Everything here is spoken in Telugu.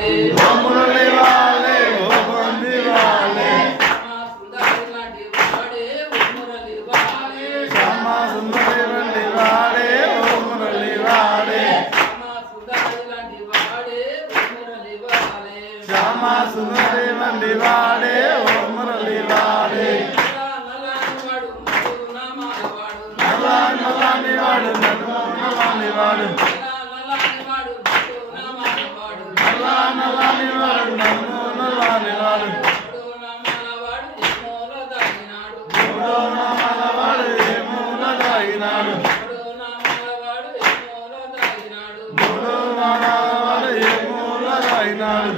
ఓ మురళి వాలే ఓ బంది వాలే శ్యామ సుందరి వంటి వాడే ఓ మురళి వాడే శ్యామ సుందరి వంటి వాడే ఓ మురళి వాడే నల్లాని వాడు నల్లాని వాడు నల్లాని వాడు నల్లాని వాడు మూడో నామాల వాడు ఏ మూల దాగినాడు మూడో నామాల వాడు ఏ మూల దాగినాడు